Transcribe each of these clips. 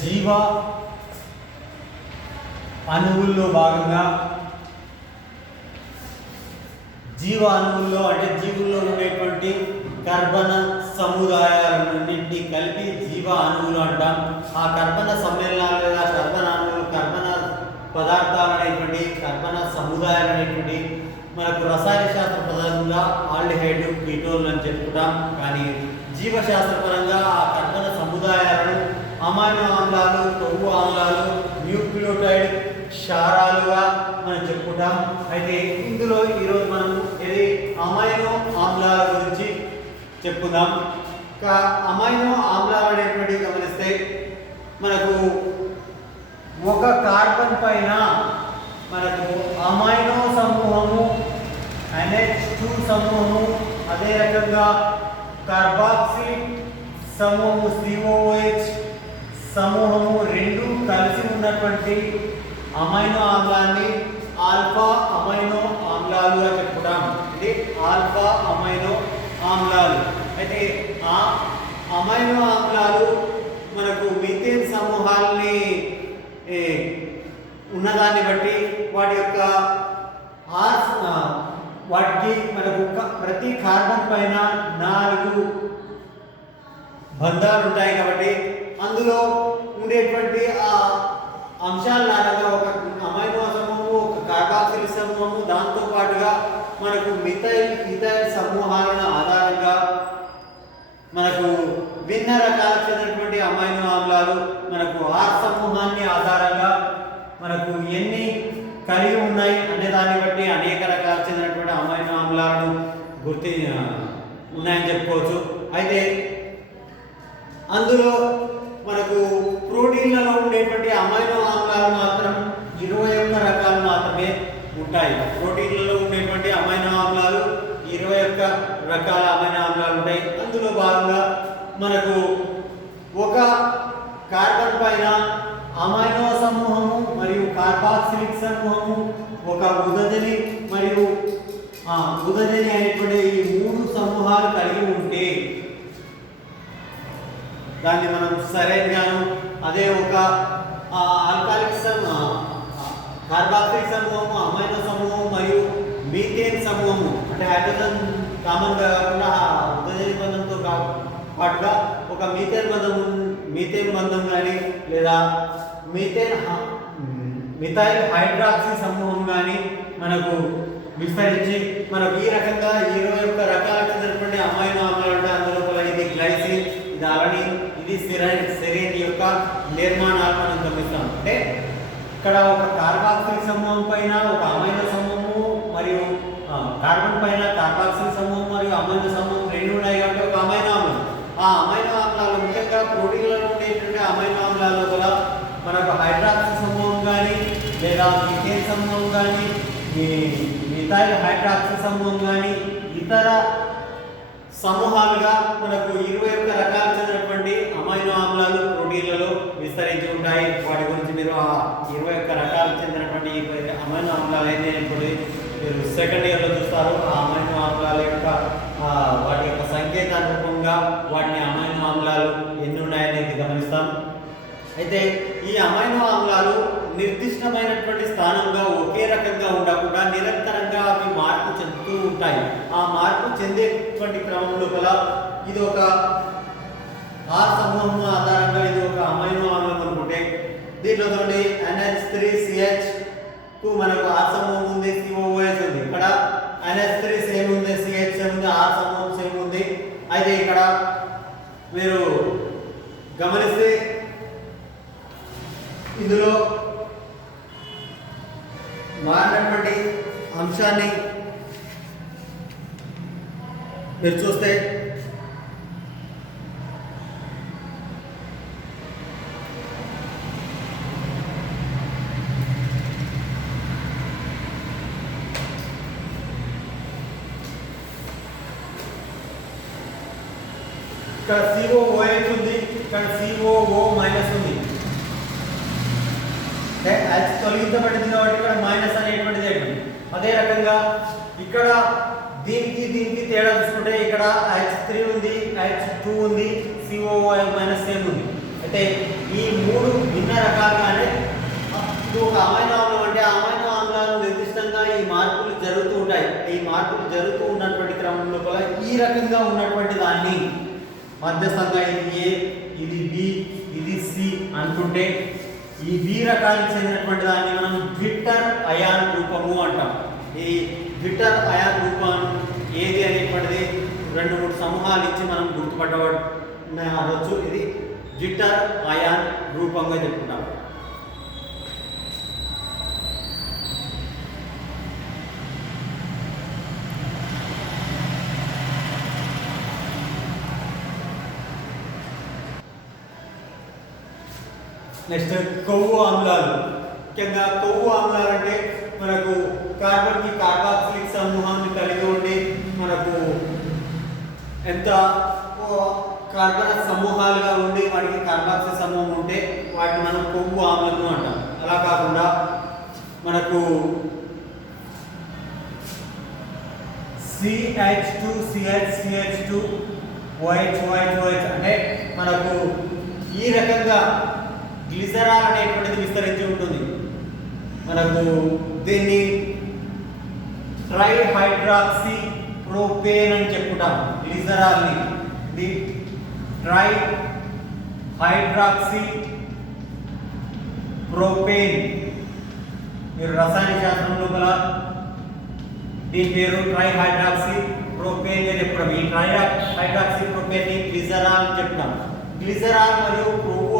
జీవ అణువుల్లో భాగంగా జీవ అణువుల్లో అంటే జీవుల్లో ఉండేటువంటి కర్బన సముదాయాలన్నింటినీ కలిపి జీవ అణువులు అంటాం. ఆ కర్బన సమ్మేళనాలు లేదా కర్బన అణువులు, కర్బన పదార్థాలు అనేటువంటి కర్బన సముదాయాలు అనేటువంటి మనకు రసాయన శాస్త్ర పరంగా ఆల్డిహైడ్, కీటోన్లు అని చెప్పుకుంటాం. కానీ జీవశాస్త్రపరంగా ఆ కర్బన సముదాయాలను అమైనో ఆమ్లాలు, కొవ్వు ఆమ్లాలు, న్యూక్లియోటైడ్ క్షారాలుగా మనం చెప్పుకుంటాం. అయితే ఇందులో ఈరోజు మనం ఇది అమైనో ఆమ్లాల గురించి చెప్పుకుందాం. అమైనో ఆమ్లాలు అనేటువంటి గమనిస్తే మనకు ఒక కార్బన్ పైన మనకు అమైనో సమూహము NH2 సమూహము, అదే రకంగా కార్బాక్సిలిక్ సమూహము COOH సమూహము రెండు కలిసి ఉన్నటువంటి అమైనో ఆమ్లాన్ని ఆల్ఫా అమైనో ఆమ్లాలుగా చెప్పుకుంటాం. ఇది ఆల్ఫా అమైనో ఆమ్లాలు. అయితే ఆ అమైనో ఆమ్లాలు మనకు మీథేన్ సమూహాలని ఉన్నదాన్ని బట్టి వాటి యొక్క వాటికి మనకు ప్రతి కార్బన్ పైన 4 బంధాలు ఉంటాయి. కాబట్టి అందులో ఉండేటువంటి ఆ అంశాల లాగా ఒక అమైనో సమూహము, ఒక కార్బాక్సిలిక్ సమూహము, దాంతో పాటుగా మనకు మిథైల్ సమూహాలను ఆధారంగా మనకు భిన్న రకాలకు చెందినటువంటి అమైనో ఆమ్లాలు మనకు R సమూహాన్ని ఆధారంగా మనకు ఎన్ని కలిగి ఉన్నాయి అనే దాన్ని బట్టి అనేక రకాలకు చెందినటువంటి అమైనో ఆమ్లాలను ఉన్నాయని చెప్పుకోవచ్చు. అయితే అందులో మనకు ప్రోటీన్లలో ఉండేటువంటి అమైనో ఆమ్లాలు మాత్రం 21 రకాలు మాత్రమే ఉంటాయి. ప్రోటీన్లలో ఉండేటువంటి అమైనో ఆమ్లాలు 21 రకాల అమైనో ఆమ్లాలు ఉంటాయి. అందులో భాగంగా మనకు ఒక కార్బన్ పైన అమైనో సమూహము మరియు కార్బాక్సిలిక్ సమూహము, ఒక ఉదజని మరియు ఉదజని అనేటువంటి ఈ 3 సమూహాలు కలిగి ఉంటే దాన్ని మనం సరైనగాను, అదే ఒక ఆల్కాలిక్ కార్బాక్సిలిక్ సమూహము, అమైనో సమూహం మరియు మీథేన్ సమూహము అంటే హైడ్రోజన్ కామన్గా కాకుండా ఉదజని బంధంతో పాటుగా ఒక మీథేన్ బంధం కానీ లేదా మిథైల్ హైడ్రాక్సీ సమూహం కానీ మనకు విస్తరించి మనకు ఈ రకంగా 21 రకాలకు చెందినటువంటి అమైనో ఆమ్లాలు ఉంటాయి. అందులో ఇది గ్లైసిన్, ఇది అలనిన్, ఇది సెరైన్ యొక్క నిర్మాణాలు మనం గమనిస్తాం. అంటే ఇక్కడ ఒక కార్బాక్సిలిక్ సమూహం పైన ఒక అమైనో సమూహము మరియు కార్బన్ పైన కార్బాక్సిలిక్ సమూహం మరియు అమైనో సమూహం రెండు ఉన్నాయి. కాబట్టి ఒక అమైనో ఆమ్లం, ఆ అమైనో ఆమ్లాలు ముఖ్యంగా ప్రోటీన్లలో ఉండేటువంటి అమైనో ఆమ్లాల లోపల మనకు హైడ్రాక్సీ సమూహం కానీ లేదా మీథేన్ సమూహం కానీ మిథైల్ హైడ్రాక్సీ సమూహం కానీ ఇతర సమూహాలుగా మనకు 21 రకాలు చెందినటువంటి అమైనో ఆమ్లాలు ప్రోటీన్లలో విస్తరించి ఉంటాయి. వాటి గురించి మీరు ఆ 21 రకాలకు చెందినటువంటి అమైనో ఆమ్లాలు అయితే ఇప్పుడు మీరు సెకండ్ ఇయర్లో చూస్తారు. ఆ అమైనో ఆమ్లాల యొక్క వాటి యొక్క సంకేతాల రూపంగా వాటిని అమైనో ఆమ్లాలు ఎన్ని ఉన్నాయనేది గమనిస్తాం. అయితే ఈ అమైనో ఆమ్లాలు నిర్దిష్టమైనటువంటి స్థానంగా ఒకే రకంగా ఉండకుండా నిరంతరంగా అవి మార్పు చెందుతూ ఉంటాయి. ఆ మార్పు చెందేటువంటి క్రమం లోపల ఇది ఒక R సమూహం ఆధారంగా ఇది ఒక అమైనో ఆమ్లం అనుకుంటే దీంట్లో చూడండి NH3CH కు మనకు R సమూహం ఉంది, COOH ఉంది. ఇక్కడ NH3 సేమ్ ఉంది, CH సేమ్ ఉంది, R సమూహం సేమ్ ఉంది. అయితే ఇక్కడ మీరు గమనిస్తే ఇందులో మారినటువంటి అంశాన్ని మీరు చూస్తే ఇక్కడ COOH ఉంది, ఇక్కడ COO మైనస్ ఉంది. H తొలగించబడింది కాబట్టి ఇక్కడ మైనస్ అనేటువంటిది అయిపోయింది. అదే రకంగా ఇక్కడ దీనికి తేడా చూసుకుంటే ఇక్కడ H3 ఉంది, H2 ఉంది, COO మైనస్ సేమ్ ఉంది. అయితే ఈ మూడు భిన్న రకాలుగానే ఇది ఒక అమైనో ఆమ్లం అంటే అమైనో ఆమ్లాలు నిర్దిష్టంగా ఈ మార్పులు జరుగుతూ ఉంటాయి. ఈ మార్పులు జరుగుతూ ఉన్నటువంటి క్రమం లోపల ఈ రకంగా ఉన్నటువంటి దాన్ని మధ్యస్థంగా ఇది ఏ, ఇది బి, ఇది సి అనుకుంటే ఈ బి రకానికి చెందినటువంటి దాన్ని మనం బిట్టర్ అయాన్ రూపము అంటాం. ఈ బిట్టర్ అయాన్ రూపం ఏది అనేటువంటిది 2-3 సమూహాలు ఇచ్చి మనం గుర్తుపట్టవచ్చు. ఇది బిట్టర్ అయాన్ రూపంగా చెప్పుకుంటాం. నెక్స్ట్ కొవ్వు ఆమ్లాలు. ముఖ్యంగా కొవ్వు ఆమ్లాలు అంటే మనకు కార్బన్కి కార్బాక్సిలిక్ సమూహాన్ని కలిగి ఉండి మనకు ఎంత కార్బన్ సమూహాలుగా ఉండి వాటికి కార్బాక్సిల్ సమూహం ఉంటే వాటిని మనం కొవ్వు ఆమ్లము అంటాం. అలా కాకుండా మనకు CH2CH OH అంటే మనకు ఈ రకంగా గ్లిసరాల్ అనేటువంటిది విస్తరించి ఉంటుంది. మనకు దీన్ని ట్రైహైడ్రాక్సీ ప్రోపేన్ అని చెప్పుకుంటాం. గ్లిసరాల్ని ఇది ట్రైహైడ్రాక్సీ ప్రోపేన్. మీరు రసాయన శాస్త్రం లోపల దీని పేరు ట్రైహైడ్రాక్సీ ప్రోపేన్ అని చెప్పడం. ఈ ట్రైహైడ్రాక్సీ ప్రోపేన్ ని గ్లిసరాల్ అని చెప్తాం. గ్లిసరాల్ మరియు కొవ్వు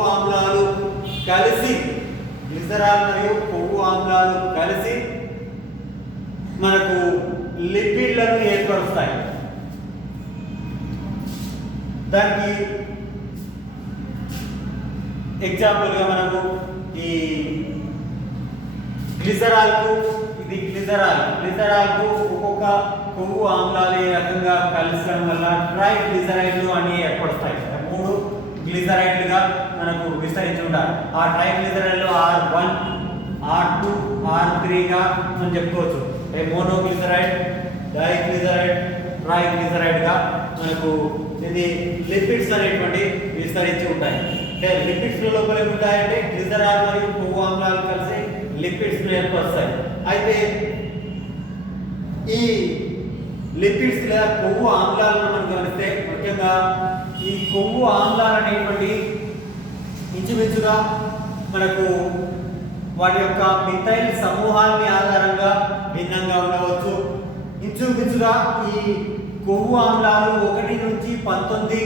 ఆమ్లాలు కలిసి మనకు లిపిడ్లను ఏర్పరుస్తాయి. దానికి ఎగ్జాంపుల్గా మనము ఈ గ్లిసరాల్కు ఒక్కొక్క కొవ్వు ఆమ్లాలు ఈ రకంగా కలిసడం వల్ల ట్రైగ్లిసరైడ్లు అని ఏర్పడతాయి. 3 గ్లిసరైడ్లుగా మనకు విస్తరించి ఉండాలి. ఆ ట్రైగ్లిసరైడ్లు R1, R2, R3గా మనం చెప్పుకోవచ్చు. మోనోగ్లిసరైడ్, డైగ్లిసరైడ్, ట్రైగ్లిసరైడ్గా మనకు ఇది లిపిడ్స్ అనేటువంటి విస్తరించి ఉంటాయి. అంటే లిపిడ్స్ లోపల ఉంటాయంటే గ్లిసరాల్ మరియు కొవ్వు ఆమ్లాలు కలిసి లిపిడ్స్ ఏర్పరుస్తాయి. అయితే ఈ లిపిడ్స్ లేదా కొవ్వు ఆమ్లాలను మనం గమనిస్తే ముఖ్యంగా ఈ కొవ్వు ఆమ్లాలు అనేటువంటి ఇంచుమించుగా మనకు వాటి యొక్క మిథైల్ సమూహాన్ని ఆధారంగా భిన్నంగా ఉండవచ్చు. ఇంచుమించుగా ఈ కొవ్వు ఆమ్లాలు 1 నుంచి 19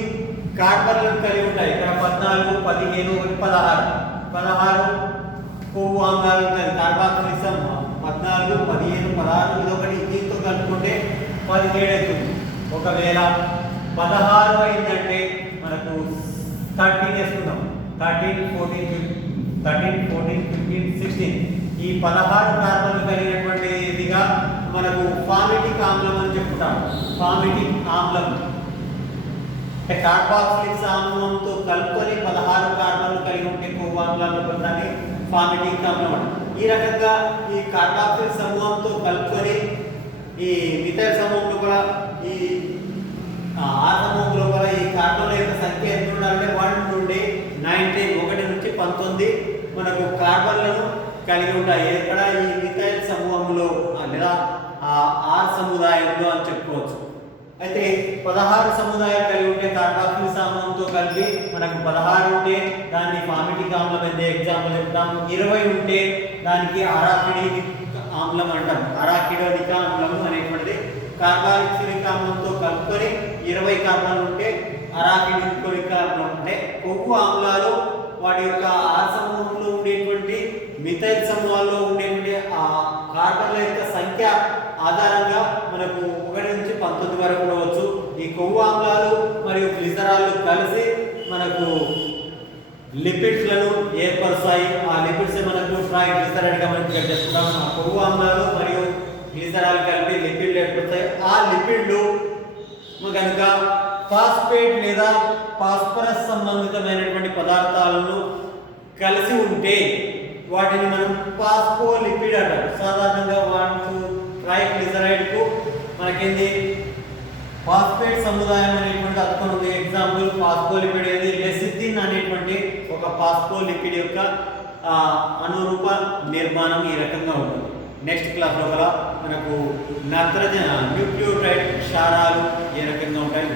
కార్బన్లను కలిగి ఉంటాయి. ఇక్కడ 14, 15, 16 కొవ్వు ఆమ్లాలు ఉంటాయి. కార్బాక్సిలిక్ 14, 15, 16 ఇదొకటి దీంతో కలుపుకుంటే 17 అవుతుంది. ఒకవేళ 16 అయిందంటే మనకు 13 వేసుకుందాం. 13, 14, 15, 16 ఈ 16 కార్బన్లు కలిగినటువంటి ఇదిగా మనకు ఫార్మిటిక్ ఆమ్లం అని చెప్పుకుంటాం. ఫార్మిటిక్ ఆమ్లం అంటే కార్బాక్సిలిక్ ఆమ్లంతో కలుపుకొని 16 కార్బన్లు కలిగి ఉంటే కొవ్వు ఆమ్లాలను పొందాలి ఫార్మిటిక్ ఆమ్లం అంట. ఈ రకంగా ఈ కార్బాక్సిలిక్ సమూహంతో కలుపుకొని ఈ మిథైల్ సమూహంలో కూడా ఈ ఆ సమూహం లోపల ఈ కార్బన్ల యొక్క సంఖ్య ఎంత ఉండాలంటే 1 నుండి 19 1 నుంచి 19 మనకు కార్బన్లను కలిగి ఉంటాయి. ఎక్కడ ఈ మిథైల్ సమూహంలో లేదా R సముదాయంలో అని చెప్పుకోవచ్చు. అయితే 16 సముదాయాలు కలిగి ఉంటే కార్బాక్సిలిక్ సమూహంతో కలిపి మనకు 16 ఉంటే దాన్ని ఫార్మిటిక్ ఆమ్లం అనే ఎగ్జాంపుల్ చెప్తాం. 20 ఉంటే దానికి అరాకిడోనిక్ ఆమ్లం అంటాం. అరాకిడోనిక్ ఆమ్లం అనేటువంటిది కార్బాక్సిలిక్ ఆమ్లంతో కలుపుకొని 20 కార్బన్లు ఉంటే అరాకిడోనిక్ ఆమ్లం. అంటే కొవ్వు ఆమ్లాలు వాటి యొక్క R సమూహంలో ఉండేటువంటి మిథైల్ సమూహాల్లో ఉండేటువంటి ఆ కార్బన్ల యొక్క సంఖ్య ఆధారంగా మనకు 1 నుంచి 19 వరకు ఉండవచ్చు. ఈ కొవ్వు ఆమ్లాలు మరియు గ్లిసరాల్లు కలిసి మనకు లిపిడ్స్లను ఏర్పరుస్తాయి. ఆ లిపిడ్స్ మనకు ట్రైగ్లిసరైడ్ గా మనం చెప్పుకుంటాం. ఆ కొవ్వు ఆమ్లాలు మరియు గ్లిసరాల్ కలిపి లిపిడ్లు ఏర్పడతాయి. ఆ లిపిడ్లు కనుక ఫాస్ఫేట్ లేదా ఫాస్ఫరస్ సంబంధితమైనటువంటి పదార్థాలను కలిసి ఉంటే వాటిని మనం ఫాస్ఫోలిపిడ్ అంటాం. సాధారణంగా ట్రైగ్లిసరైడ్కు మనకేంది ఫాస్ఫేట్ సముదాయం అనేటువంటి అర్థం ఉంది. ఎగ్జాంపుల్ ఫాస్ఫోలిపిడ్ ఏది లెసిథిన్ అనేటువంటి ఒక ఫాస్ఫోలిపిడ్ యొక్క అనురూప నిర్మాణం ఈ రకంగా ఉంటుంది. నెక్స్ట్ క్లాస్ లోపల మనకు న్యూక్లియోటైడ్ క్షారాలు ఏ రకంగా ఉంటాయి.